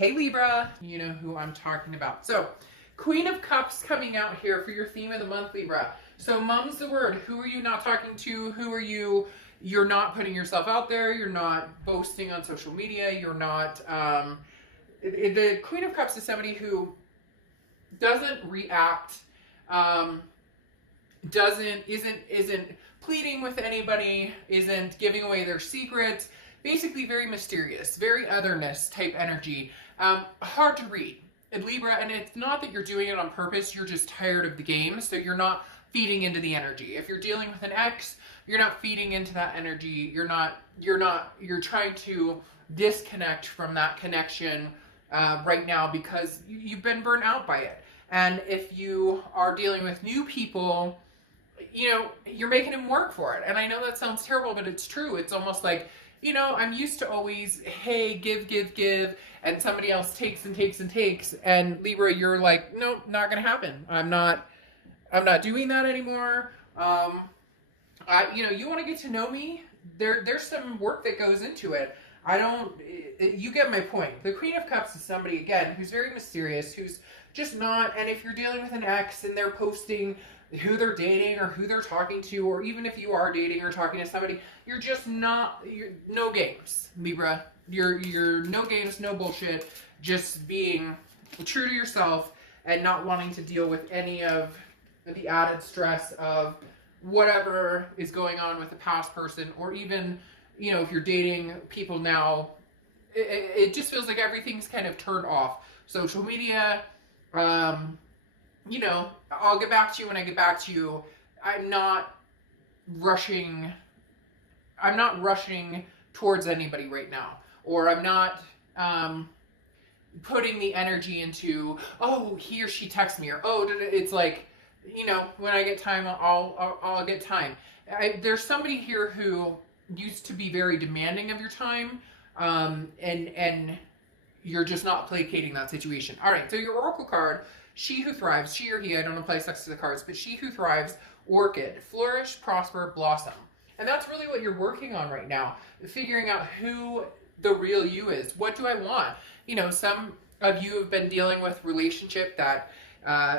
Hey Libra, you know who I'm talking about. So, Queen of Cups coming out here for your theme of the month, Libra. So, mum's the word. Who are you not talking to? Who are you? You're not putting yourself out there. You're not boasting on social media. You're not. The Queen of Cups is somebody who doesn't react. Isn't pleading with anybody. Isn't giving away their secrets. Basically, very mysterious, very otherness type energy. Hard to read. In Libra, and it's not that you're doing it on purpose, you're just tired of the game, so you're not feeding into the energy. If you're dealing with an ex, you're not feeding into that energy. You're trying to disconnect from that connection right now because you've been burnt out by it. And if you are dealing with new people, you know, you're making them work for it. And I know that sounds terrible, but it's true. It's almost like, you know, I'm used to always, hey, give, and somebody else takes and takes and takes. And Libra, you're like, no, not gonna happen. I'm not doing that anymore. You know, you want to get to know me. There's some work that goes into it. You get my point. The Queen of Cups is somebody, again, who's very mysterious, who's just not, and if you're dealing with an ex and they're posting who they're dating or who they're talking to, or even if you are dating or talking to somebody, you're just not, no games, Libra. You're no games, no bullshit, just being true to yourself and not wanting to deal with any of the added stress of whatever is going on with the past person, or even, you know, if you're dating people now, it just feels like everything's kind of turned off. Social media, you know, I'll get back to you when I get back to you. I'm not rushing towards anybody right now. Or I'm not putting the energy into, oh, he or she texts me, or oh, it's like, you know, when I get time, I'll get time. There's somebody here who used to be very demanding of your time, and you're just not placating that situation. All right, so your oracle card, she who thrives, she or he, I don't apply sex to the cards, but she who thrives, orchid, flourish, prosper, blossom. And that's really what you're working on right now, figuring out who the real you is. What do I want? You know, some of you have been dealing with relationship that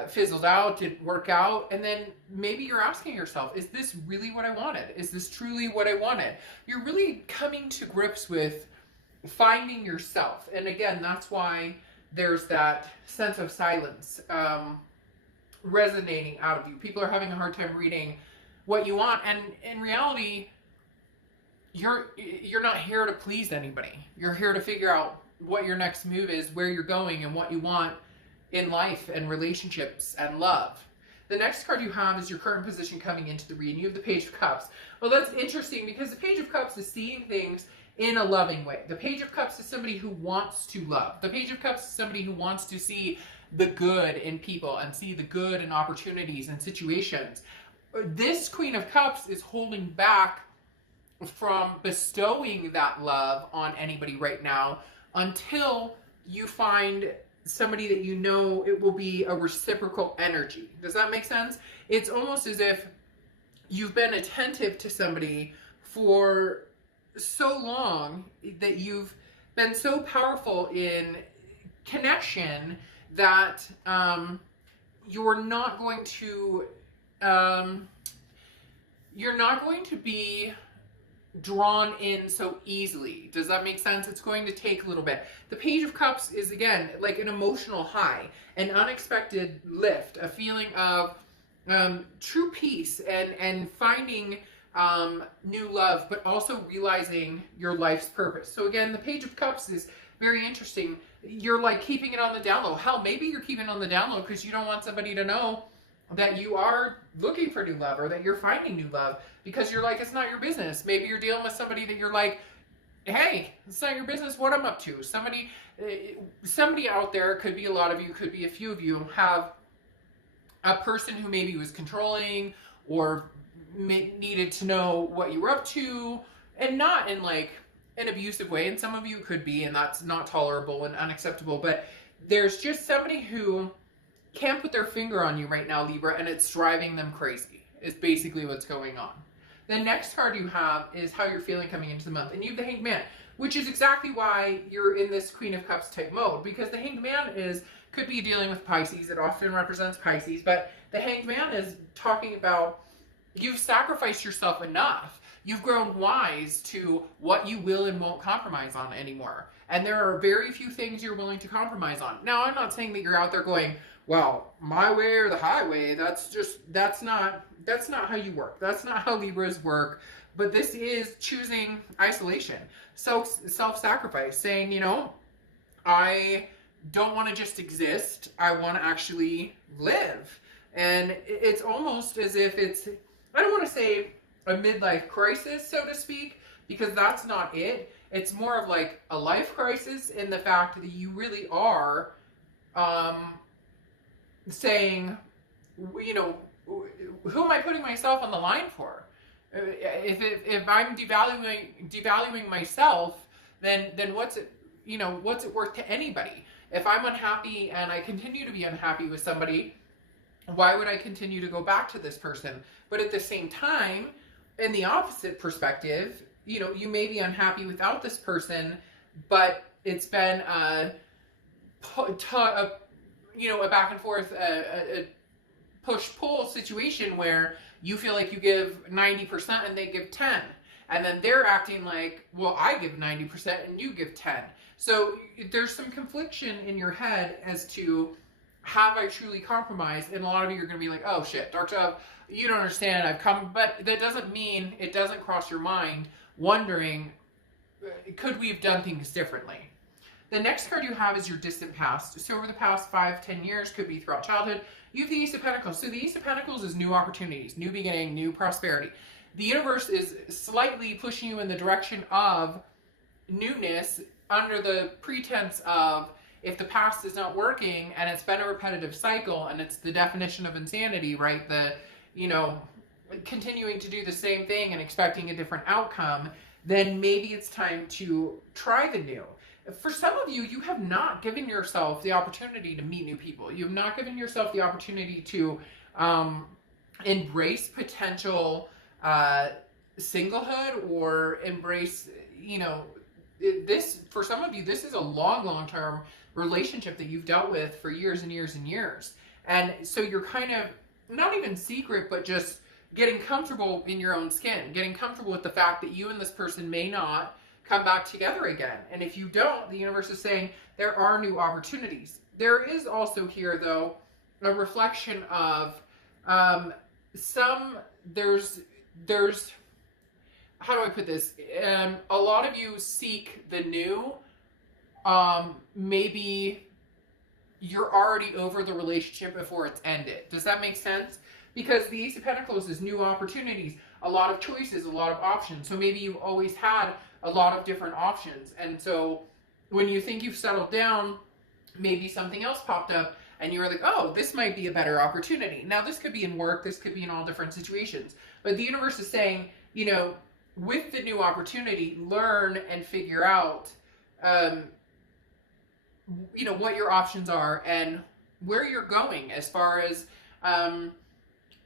fizzled out, didn't work out, and then maybe you're asking yourself, is this really what I wanted? Is this truly what I wanted? You're really coming to grips with finding yourself. And again, that's why there's that sense of silence resonating out of you. People are having a hard time reading what you want, and in reality, you're not here to please anybody. You're here to figure out what your next move is, where you're going, and what you want in life and relationships and love. The next card you have is your current position coming into the reading. You have the Page of Cups. Well, that's interesting because the Page of Cups is seeing things in a loving way. The Page of Cups is somebody who wants to love. The Page of Cups is somebody who wants to see the good in people and see the good in opportunities and situations. This Queen of Cups is holding back from bestowing that love on anybody right now until you find somebody that you know it will be a reciprocal energy. Does that make sense? It's almost as if you've been attentive to somebody for so long, that you've been so powerful in connection that you're not going to be drawn in so easily. Does that make sense? It's going to take a little bit. The Page of Cups is, again, like an emotional high, an unexpected lift, a feeling of true peace and finding new love, but also realizing your life's purpose. So again, the Page of Cups is very interesting. You're like keeping it on the down low. Hell, maybe you're keeping it on the down low because you don't want somebody to know that you are looking for new love or that you're finding new love, because you're like, it's not your business. Maybe you're dealing with somebody that you're like, hey, it's not your business what I'm up to. Somebody out there, could be a lot of you, could be a few of you, have a person who maybe was controlling or needed to know what you were up to, and not in like an abusive way. And some of you could be, and that's not tolerable and unacceptable, but there's just somebody who can't put their finger on you right now, Libra, and it's driving them crazy. Is basically what's going on. The next card you have is how you're feeling coming into the month, and you have the Hanged Man, which is exactly why you're in this Queen of Cups type mode, because the Hanged Man could be dealing with Pisces. It often represents Pisces, but the Hanged Man is talking about you've sacrificed yourself enough. You've grown wise to what you will and won't compromise on anymore. And there are very few things you're willing to compromise on. Now, I'm not saying that you're out there going, well, my way or the highway. That's not how you work. That's not how Libras work. But this is choosing isolation, self-sacrifice, saying, you know, I don't want to just exist. I want to actually live. And it's almost as if it's, I don't want to say a midlife crisis, so to speak, because that's not it. It's more of like a life crisis in the fact that you really are saying, you know, who am I putting myself on the line for? If I'm devaluing myself, then what's it, you know, what's it worth to anybody? If I'm unhappy and I continue to be unhappy with somebody, why would I continue to go back to this person? But at the same time, in the opposite perspective, you know, you may be unhappy without this person, but it's been a back and forth, a push-pull situation where you feel like you give 90% and they give 10. And then they're acting like, well, I give 90% and you give 10. So there's some confliction in your head as to, have I truly compromised? And a lot of you are going to be like, oh shit, Dark Dove, you don't understand, I've come. But that doesn't mean, it doesn't cross your mind wondering, could we have done things differently? The next card you have is your distant past. So over the past 5-10 years, could be throughout childhood, you have the Ace of Pentacles. So the Ace of Pentacles is new opportunities, new beginning, new prosperity. The universe is slightly pushing you in the direction of newness under the pretense of, if the past is not working and it's been a repetitive cycle and it's the definition of insanity, right? The, you know, continuing to do the same thing and expecting a different outcome, then maybe it's time to try the new. For some of you, you have not given yourself the opportunity to meet new people. You have not given yourself the opportunity to embrace potential singlehood, or embrace, you know, this, for some of you, this is a long-term relationship that you've dealt with for years and years and years. And so you're kind of, not even secret, but just getting comfortable in your own skin, getting comfortable with the fact that you and this person may not come back together again. And if you don't, the universe is saying there are new opportunities. There is also here, though, a reflection of there's how do I put this? A lot of you seek the new. Maybe you're already over the relationship before it's ended. Does that make sense? Because the Ace of Pentacles is new opportunities, a lot of choices, a lot of options. So maybe you've always had a lot of different options. And so when you think you've settled down, maybe something else popped up and you were like, oh, this might be a better opportunity. Now, this could be in work, this could be in all different situations. But the universe is saying, you know, with the new opportunity, learn and figure out, you know, what your options are and where you're going as far as,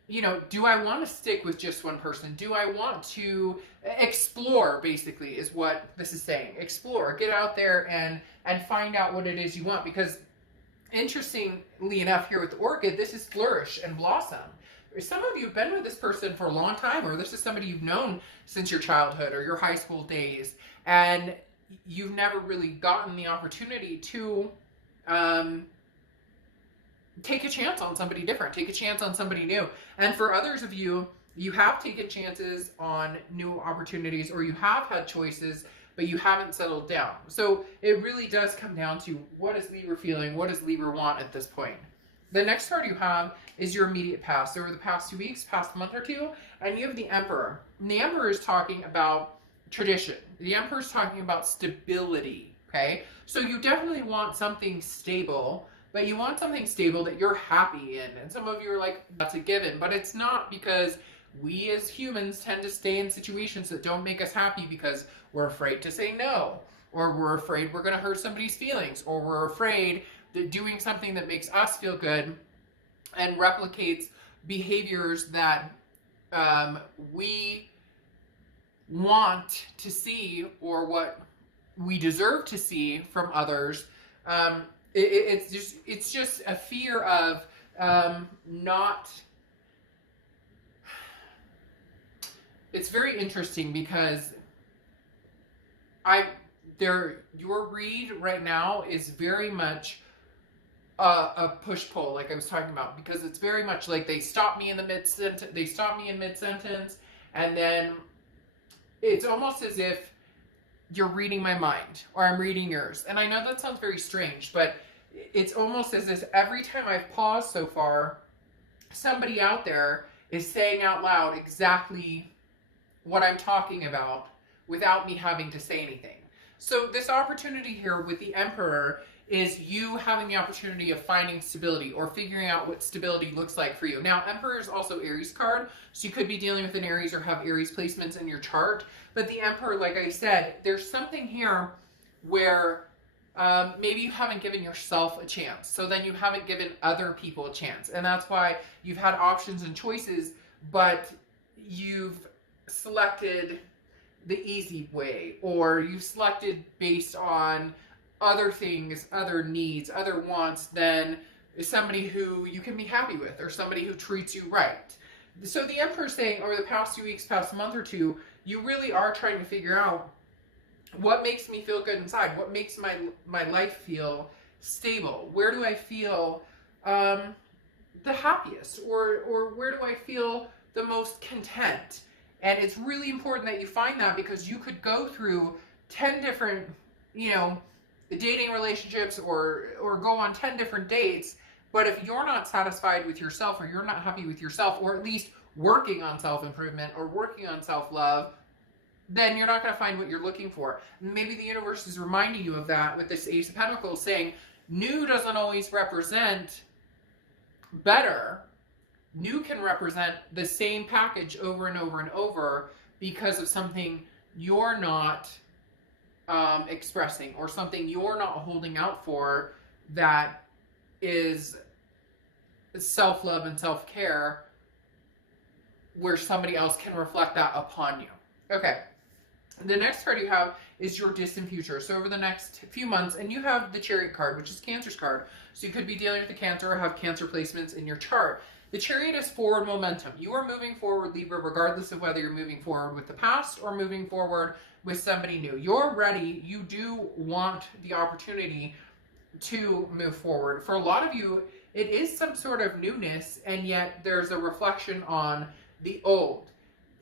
you know, do I want to stick with just one person? Do I want to explore, basically, is what this is saying. Explore, get out there and find out what it is you want. Because interestingly enough, here with the Orchid, this is flourish and blossom. Some of you have been with this person for a long time, or this is somebody you've known since your childhood or your high school days, and you've never really gotten the opportunity to take a chance on somebody different, take a chance on somebody new. And for others of you, you have taken chances on new opportunities, or you have had choices, but you haven't settled down. So it really does come down to, what is Libra feeling? What does Libra want at this point? The next card you have is your immediate past. Over the past 2 weeks, past month or two, and you have the Emperor. And the Emperor is talking about tradition. The Emperor is talking about stability, okay? So you definitely want something stable, but you want something stable that you're happy in. And some of you are like, that's a given, but it's not, because we as humans tend to stay in situations that don't make us happy because we're afraid to say no, or we're afraid we're going to hurt somebody's feelings, or we're afraid that doing something that makes us feel good and replicates behaviors that we want to see, or what we deserve to see from others. It's just a fear of not. It's very interesting because your read right now is very much a push-pull, like I was talking about, because it's very much like they stop me in mid-sentence, and then it's almost as if you're reading my mind, or I'm reading yours. And I know that sounds very strange, but it's almost as if every time I've paused so far, somebody out there is saying out loud exactly what I'm talking about without me having to say anything. So this opportunity here with the Emperor is you having the opportunity of finding stability or figuring out what stability looks like for you. Now, Emperor is also Aries card, so you could be dealing with an Aries or have Aries placements in your chart. But the Emperor, like I said, there's something here where maybe you haven't given yourself a chance. So then you haven't given other people a chance. And that's why you've had options and choices, but you've selected the easy way, or you've selected based on other things, other needs, other wants than somebody who you can be happy with, or somebody who treats you right. So the Emperor's saying over the past 2 weeks, past month or two, you really are trying to figure out what makes me feel good inside, what makes my life feel stable, where do I feel the happiest, or where do I feel the most content. And it's really important that you find that, because you could go through 10 different, dating relationships or go on 10 different dates, but if you're not satisfied with yourself, or you're not happy with yourself, or at least working on self-improvement or working on self-love, then you're not going to find what you're looking for. Maybe the universe is reminding you of that with this Ace of Pentacles, saying new doesn't always represent better. New can represent the same package over and over and over because of something you're not expressing, or something you're not holding out for, that is self-love and self-care, where somebody else can reflect that upon you. Okay. The next card you have is your distant future. So over the next few months, and you have the Chariot card, which is Cancer's card. So you could be dealing with the Cancer or have Cancer placements in your chart. The Chariot is forward momentum. You are moving forward, Libra, regardless of whether you're moving forward with the past or moving forward with somebody new. You're ready. You do want the opportunity to move forward. For a lot of you, it is some sort of newness, and yet there's a reflection on the old.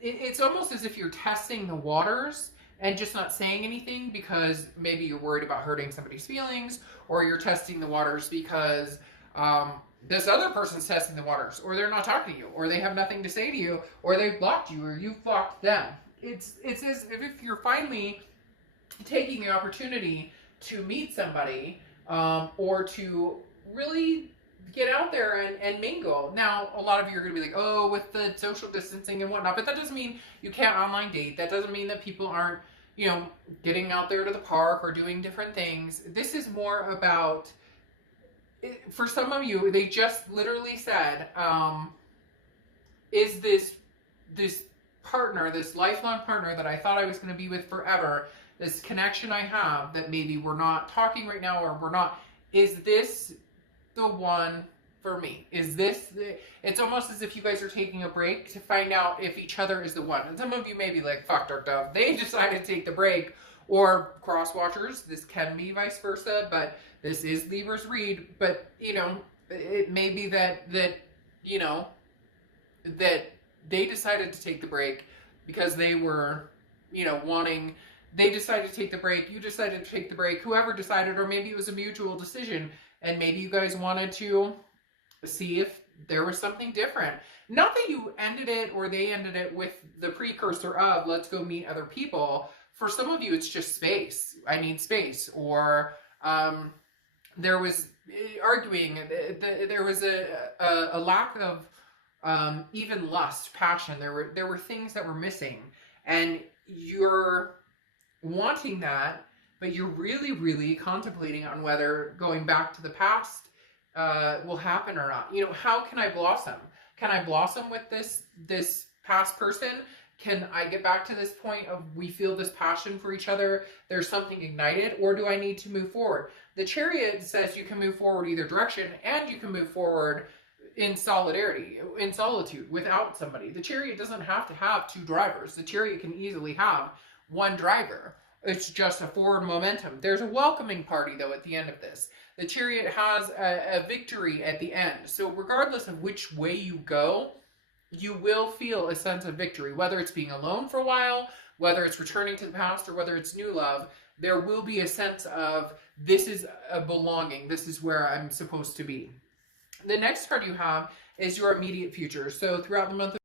It's almost as if you're testing the waters and just not saying anything because maybe you're worried about hurting somebody's feelings, or you're testing the waters because this other person's testing the waters, or they're not talking to you, or they have nothing to say to you, or they've blocked you, or you've blocked them. It's as if you're finally taking the opportunity to meet somebody, or to really get out there and mingle. Now, a lot of you are going to be like, oh, with the social distancing and whatnot, but that doesn't mean you can't online date. That doesn't mean that people aren't, getting out there to the park or doing different things. This is more about, for some of you, they just literally said, is this partner, this lifelong partner that I thought I was going to be with forever, this connection I have that maybe we're not talking right now, or we're not, is this the one for me? Is this it's almost as if you guys are taking a break to find out if each other is the one. And some of you may be like, fuck, Dark Dove, they decided to take the break. Or cross watchers, this can be vice versa, but this is Libra's read. But it may be that they decided to take the break because they were they decided to take the break, you decided to take the break, whoever decided, or maybe it was a mutual decision. And maybe you guys wanted to see if there was something different. Not that you ended it, or they ended it with the precursor of, let's go meet other people. For some of you, it's just space. I need space. Or there was arguing. There was a lack of even lust, passion. There were things that were missing. And you're wanting that, but you're really, really contemplating on whether going back to the past will happen or not. How can I blossom? Can I blossom with this past person? can I get back to this point of we feel this passion for each other, there's something ignited, or do I need to move forward? The Chariot says you can move forward either direction, and you can move forward in solidarity, in solitude, without somebody. The Chariot doesn't have to have two drivers. The Chariot can easily have one driver. It's just a forward momentum. There's a welcoming party, though, at the end of this. The Chariot has a victory at the end. So regardless of which way you go, you will feel a sense of victory. Whether it's being alone for a while, whether it's returning to the past, or whether it's new love, there will be a sense of, this is a belonging. This is where I'm supposed to be. The next card you have is your immediate future. So throughout the month of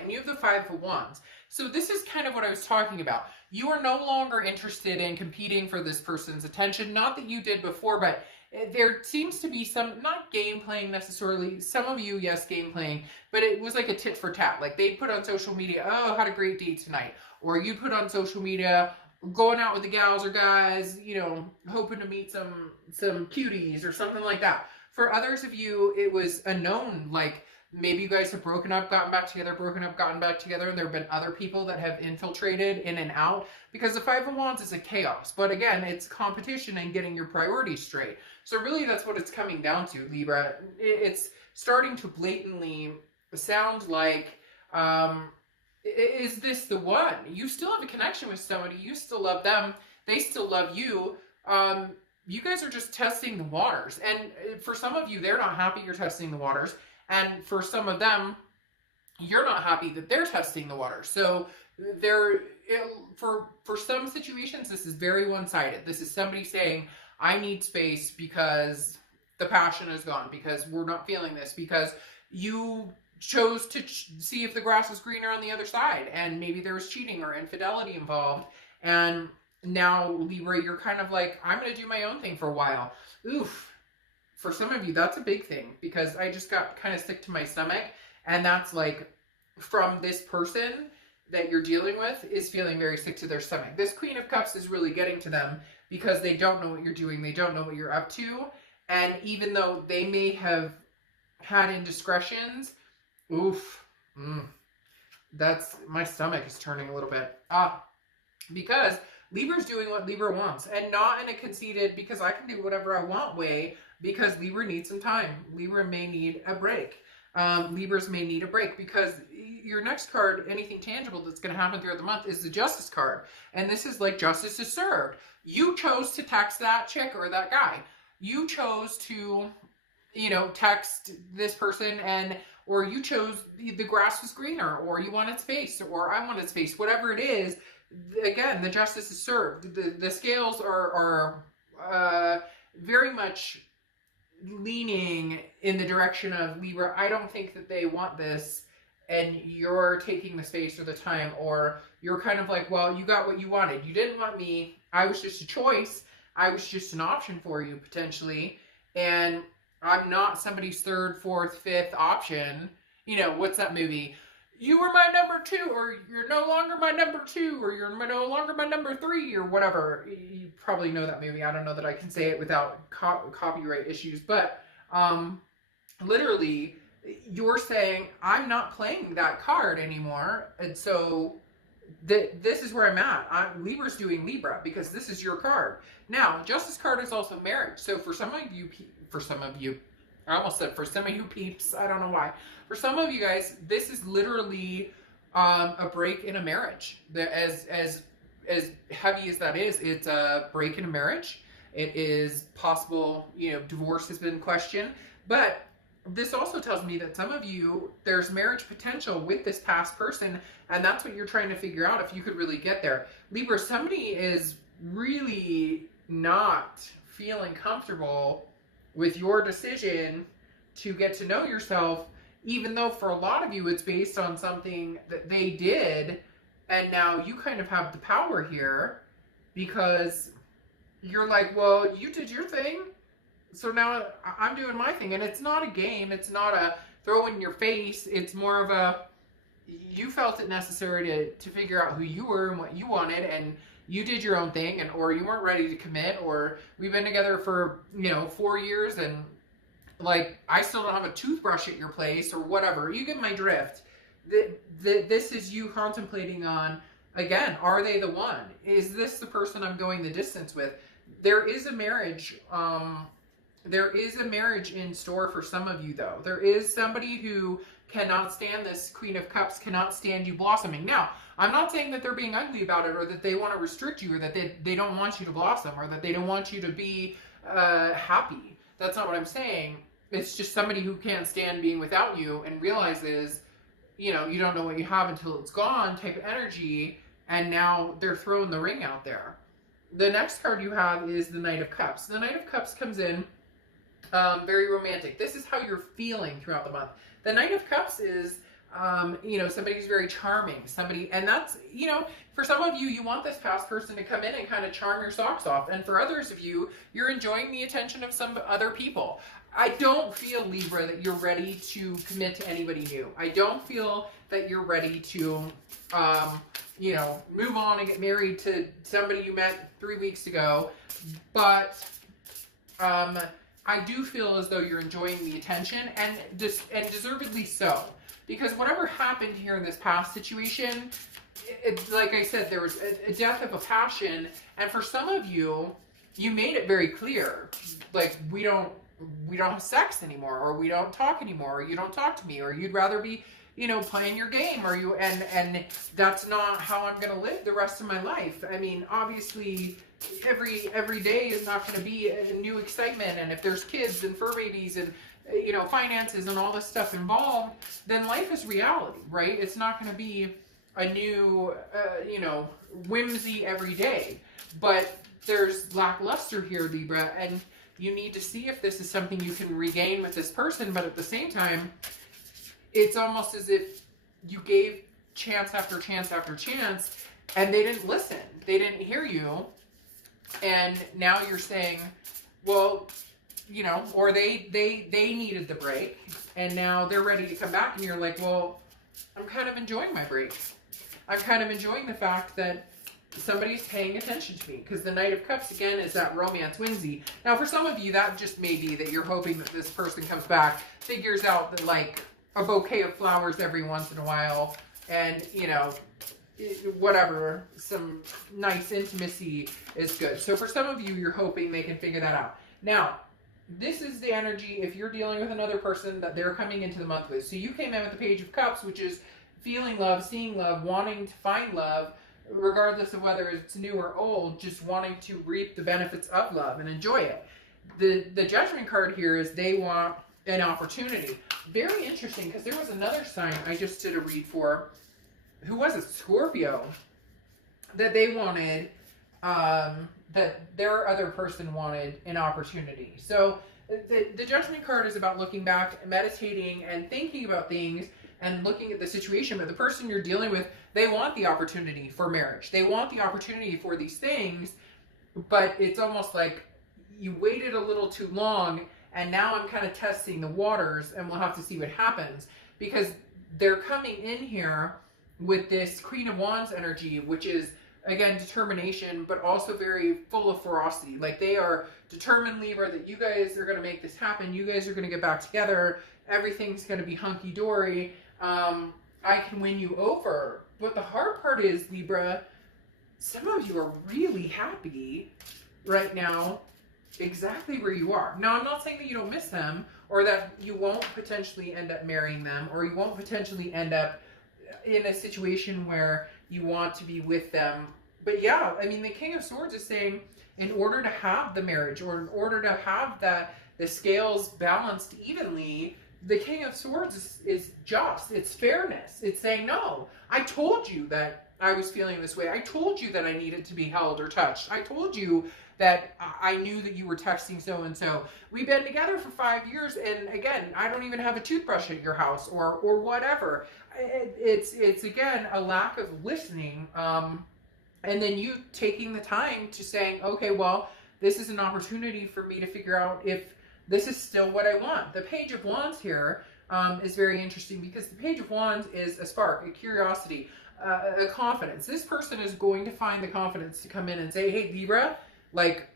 and you have the Five of Wands. So this is kind of what I was talking about. You are no longer interested in competing for this person's attention. Not that you did before, but there seems to be some, not game playing necessarily. Some of you, yes, game playing, but it was like a tit for tat. Like they put on social media, oh, had a great date tonight. Or you put on social media, going out with the gals or guys, you know, hoping to meet some cuties or something like that. For others of you, it was a known, like, maybe you guys have broken up, gotten back together, broken up, gotten back together. There have been other people that have infiltrated in and out, because the Five of Wands is a chaos. But again, it's competition and getting your priorities straight. So really that's what it's coming down to, Libra. It's starting to blatantly sound like, is this the one? You still have a connection with somebody. You still love them. They still love you. You guys are just testing the waters. And for some of you, they're not happy you're testing the waters. And for some of them, you're not happy that they're testing the water. So for some situations, this is very one-sided. This is somebody saying, I need space because the passion is gone, because we're not feeling this, because you chose to see if the grass was greener on the other side, and maybe there was cheating or infidelity involved. And now, Libra, you're kind of like, I'm going to do my own thing for a while. Oof. For some of you, that's a big thing, because I just got kind of sick to my stomach. And that's like, from this person that you're dealing with is feeling very sick to their stomach. This Queen of Cups is really getting to them because they don't know what you're doing. They don't know what you're up to. And even though they may have had indiscretions, oof, that's, my stomach is turning a little bit. Because Libra's doing what Libra wants, and not in a conceited, because I can do whatever I want way, because Libra needs some time. Libra may need a break. Libras may need a break, because your next card, anything tangible that's going to happen throughout the month, is the Justice card. And this is like justice is served. You chose to text that chick or that guy. You chose to, you know, text this person, or you chose the grass was greener, or you wanted space, or I wanted space, whatever it is. Again, the justice is served. The scales are very much leaning in the direction of Libra. I don't think that they want this, and you're taking the space or the time, or you're kind of like, well, you got what you wanted. You didn't want me. I was just a choice. I was just an option for you, potentially. And I'm not somebody's third, fourth, fifth option. You know, what's that movie? You were my number 2, or you're no longer my number 2, or you're no longer my number 3, or whatever. You probably know that movie. I don't know that I can say it without copyright issues, but literally, you're saying, I'm not playing that card anymore, and so this is where I'm at. Libra's doing Libra, because this is your card. Now, Justice card is also marriage, so for some of you, I almost said for some of you peeps, I don't know why. For some of you guys, this is literally a break in a marriage. As heavy as that is, it's a break in a marriage. It is possible, you know, divorce has been questioned. But this also tells me that some of you, there's marriage potential with this past person, and that's what you're trying to figure out if you could really get there. Libra, somebody is really not feeling comfortable with your decision to get to know yourself, even though for a lot of you it's based on something that they did, and now you kind of have the power here because you're like, well, you did your thing, so now I'm doing my thing. And it's not a game, it's not a throw in your face, it's more of a, you felt it necessary to figure out who you were and what you wanted, and you did your own thing, and or you weren't ready to commit, or we've been together for, you know, 4 years, and like I still don't have a toothbrush at your place, or whatever. You get my drift. this is you contemplating on, again, are they the one? Is this the person I'm going the distance with? There is a marriage. There is a marriage in store for some of you, though. There is somebody who cannot stand this Queen of Cups, cannot stand you blossoming. Now, I'm not saying that they're being ugly about it, or that they want to restrict you, or that they don't want you to blossom, or that they don't want you to be happy. That's not what I'm saying. It's just somebody who can't stand being without you and realizes, you know, you don't know what you have until it's gone type of energy, and now they're throwing the ring out there. The next card you have is the Knight of Cups. The Knight of Cups comes in very romantic. This is how you're feeling throughout the month. The Knight of Cups is, you know, somebody who's very charming. Somebody, and that's, you know, for some of you, you want this past person to come in and kind of charm your socks off. And for others of you, you're enjoying the attention of some other people. I don't feel, Libra, that you're ready to commit to anybody new. I don't feel that you're ready to, you know, move on and get married to somebody you met 3 weeks ago. But I do feel as though you're enjoying the attention, and deservedly so. Because whatever happened here in this past situation, like I said, there was a death of a passion. And for some of you, you made it very clear, like, we don't have sex anymore, or we don't talk anymore, or you don't talk to me, or you'd rather be, you know, playing your game, or you, and that's not how I'm going to live the rest of my life. I mean, obviously, every day is not going to be a new excitement, and if there's kids and fur babies and, you know, finances and all this stuff involved, then life is reality, right? It's not going to be a new, you know, whimsy every day, but there's lackluster here, Libra, and you need to see if this is something you can regain with this person. But at the same time, it's almost as if you gave chance after chance after chance, and they didn't listen. They didn't hear you. And now you're saying, well, you know, or they needed the break, and now they're ready to come back, and you're like, well, I'm kind of enjoying my break. I'm kind of enjoying the fact that somebody's paying attention to me, because the Knight of Cups, again, is that romance whimsy. Now, for some of you, that just may be that you're hoping that this person comes back, figures out that, like, a bouquet of flowers every once in a while, and, you know, whatever, some nice intimacy is good. So for some of you, you're hoping they can figure that out. Now, this is the energy, if you're dealing with another person, that they're coming into the month with. So you came in with the Page of Cups, which is feeling love, seeing love, wanting to find love, regardless of whether it's new or old, just wanting to reap the benefits of love and enjoy it. The Judgment card here is they want an opportunity. Very interesting, because there was another sign I just did a read for, who was it? Scorpio, that they wanted, that their other person wanted an opportunity. So the Judgment card is about looking back, meditating, and thinking about things, and looking at the situation. But the person you're dealing with, they want the opportunity for marriage. They want the opportunity for these things, but it's almost like you waited a little too long, and now I'm kind of testing the waters, and we'll have to see what happens, because they're coming in here with this Queen of Wands energy, which is, again, determination, but also very full of ferocity. Like, they are determined, Libra, that you guys are going to make this happen. You guys are going to get back together. Everything's going to be hunky-dory. I can win you over. But the hard part is, Libra, some of you are really happy right now exactly where you are. Now, I'm not saying that you don't miss them, or that you won't potentially end up marrying them, or you won't potentially end up in a situation where you want to be with them. But yeah, I mean, the King of Swords is saying, in order to have the marriage, or in order to have the scales balanced evenly, the King of Swords is just. It's fairness. It's saying, no, I told you that I was feeling this way. I told you that I needed to be held or touched. I told you that I knew that you were texting so-and-so. We've been together for 5 years, and again, I don't even have a toothbrush at your house, or whatever. It's again, a lack of listening, and then you taking the time to saying, okay, well, this is an opportunity for me to figure out if this is still what I want. The Page of Wands here is very interesting, because the Page of Wands is a spark, a curiosity, a confidence. This person is going to find the confidence to come in and say, hey, Libra, like,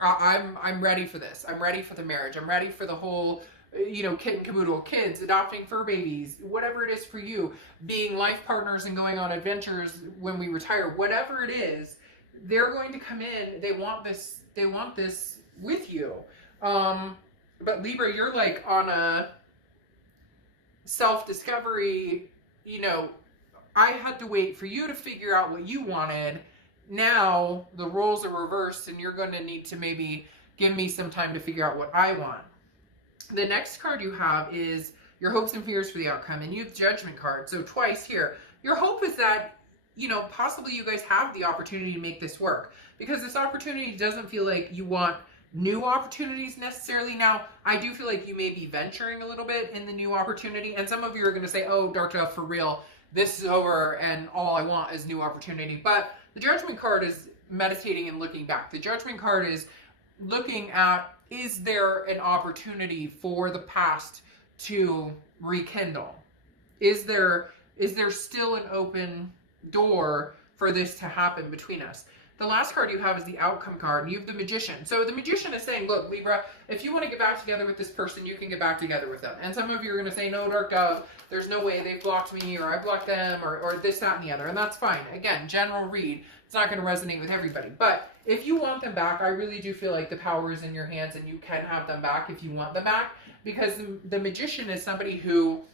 I'm ready for this. I'm ready for the marriage. I'm ready for the whole you know, kit and caboodle, kids, adopting fur babies, whatever it is for you, being life partners and going on adventures when we retire, whatever it is, they're going to come in. They want this with you. But Libra, you're like on a self-discovery, you know, I had to wait for you to figure out what you wanted. Now the roles are reversed and you're going to need to maybe give me some time to figure out what I want. The next card you have is your hopes and fears for the outcome, and you have Judgment card. So twice here. Your hope is that, you know, possibly you guys have the opportunity to make this work, because this opportunity doesn't feel like you want new opportunities necessarily. Now, I do feel like you may be venturing a little bit in the new opportunity, and some of you are going to say, oh, Dark Dove, for real, this is over and all I want is new opportunity. But the Judgment card is meditating and looking back. The Judgment card is looking at, is there an opportunity for the past to rekindle? Is there still an open door for this to happen between us? The last card you have is the Outcome card, and you have the Magician. So the Magician is saying, look, Libra, if you want to get back together with this person, you can get back together with them. And some of you are going to say, no, Dark Dove, there's no way, they've blocked me, or I blocked them, or this, that, and the other. And that's fine. Again, general read. It's not going to resonate with everybody. But if you want them back, I really do feel like the power is in your hands, and you can have them back if you want them back. Because the Magician is somebody who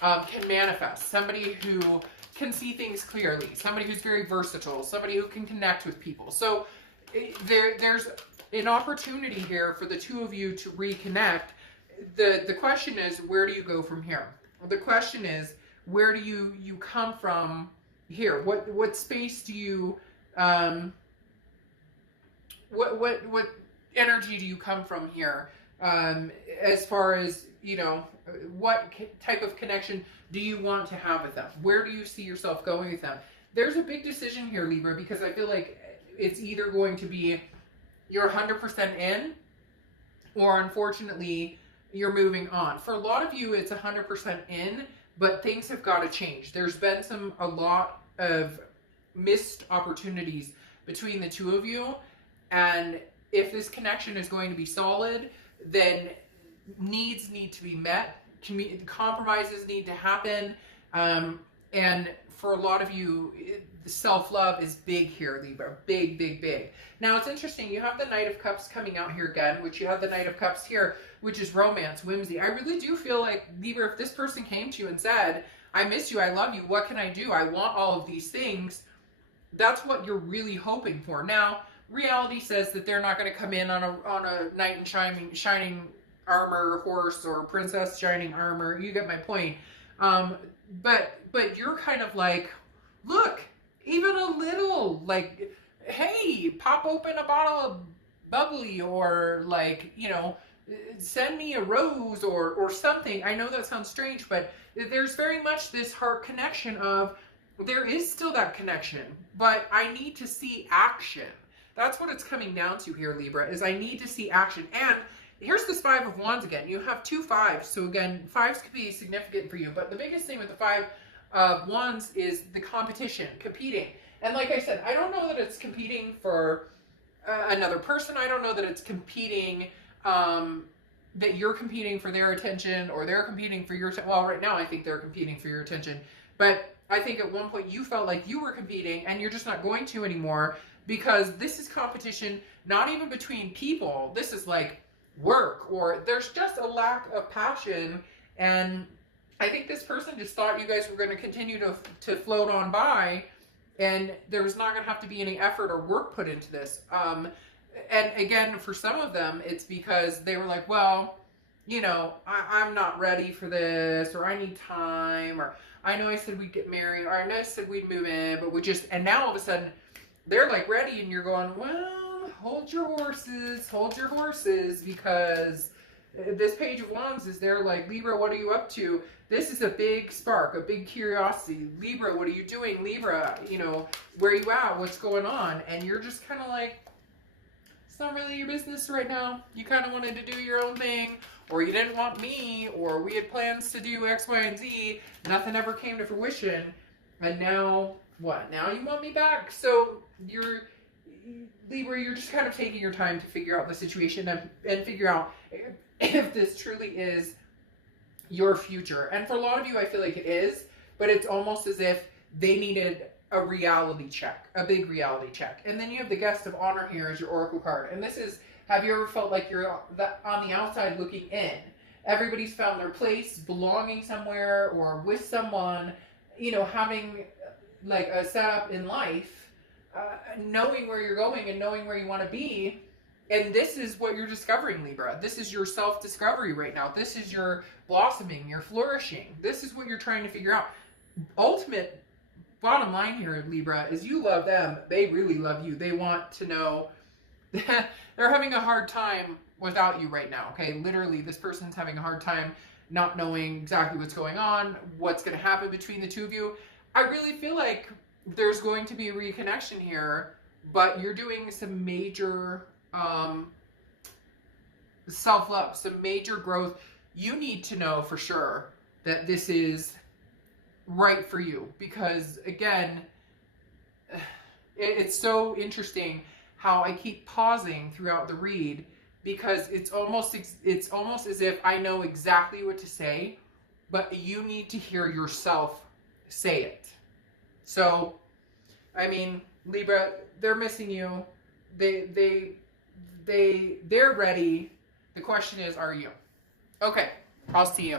can manifest, somebody who can see things clearly, somebody who's very versatile, somebody who can connect with people. So there's an opportunity here for the two of you to reconnect. The question is, where do you go from here? The question is, where do you come from here? What space do you what energy do you come from here? As far as, you know, what type of connection do you want to have with them? Where do you see yourself going with them? There's a big decision here, Libra, because I feel like it's either going to be you're 100% in, or unfortunately, you're moving on. For a lot of you, it's 100% in, but things have got to change. There's been a lot of missed opportunities between the two of you, and if this connection is going to be solid, then needs need to be met, compromises need to happen, and for a lot of you, self-love is big here, Libra. Big, big, big. Now, it's interesting. You have the Knight of Cups coming out here again, which you have the Knight of Cups here, which is romance, whimsy. I really do feel like, Libra, if this person came to you and said, I miss you, I love you, what can I do? I want all of these things. That's what you're really hoping for. Now, reality says that they're not going to come in on a knight in shining armor horse, or princess shining armor. You get my point. But you're kind of like, look, even a little, like, hey, pop open a bottle of bubbly, or like, you know, send me a rose or something. I know that sounds strange, but there's very much this heart connection of, there is still that connection, but I need to see action. That's what it's coming down to here, Libra, is I need to see action. And here's this Five of Wands again. You have 2 5s. So again, 5s could be significant for you. But the biggest thing with the 5 of Wands is the competition, competing. And like I said, I don't know that it's competing for another person. I don't know that it's competing, that you're competing for their attention, or they're competing for your attention. Well, right now I think they're competing for your attention. But I think at one point you felt like you were competing, and you're just not going to anymore, because this is competition, not even between people. This is like work, or there's just a lack of passion. And I think this person just thought you guys were going to continue to float on by, and there was not going to have to be any effort or work put into this. And again, for some of them, it's because they were like, well, you know, I'm not ready for this, or I need time, or I know I said we'd get married, or I know I said we'd move in, but we just, and now all of a sudden they're like ready, and you're going, well, hold your horses, because this Page of Wands is there like, Libra, what are you up to? This is a big spark, a big curiosity. Libra, what are you doing? Libra, you know, where are you at? What's going on? And you're just kind of like, it's not really your business right now. You kind of wanted to do your own thing, or you didn't want me, or we had plans to do X, Y, and Z. Nothing ever came to fruition. And now, what? Now you want me back? So Libra, you're just kind of taking your time to figure out the situation and figure out if this truly is your future. And for a lot of you, I feel like it is, but it's almost as if they needed a reality check, a big reality check. And then you have the Guest of Honor here as your Oracle card. And this is, have you ever felt like you're on the outside looking in? Everybody's found their place, belonging somewhere or with someone, you know, having like a setup in life, knowing where you're going and knowing where you want to be. And this is what you're discovering, Libra. This is your self-discovery right now. This is your blossoming, your flourishing. This is what you're trying to figure out. Ultimate bottom line here, Libra, is you love them. They really love you. They want to know that they're having a hard time without you right now, okay? Literally, this person's having a hard time not knowing exactly what's going on, what's going to happen between the two of you. I really feel like there's going to be a reconnection here, but you're doing some major self-love, some major growth. You need to know for sure that this is right for you, because again, it's so interesting how I keep pausing throughout the read, because it's almost as if I know exactly what to say, but you need to hear yourself say it. So, I mean, Libra, they're missing you. They're ready. The question is, are you? Okay, I'll see you.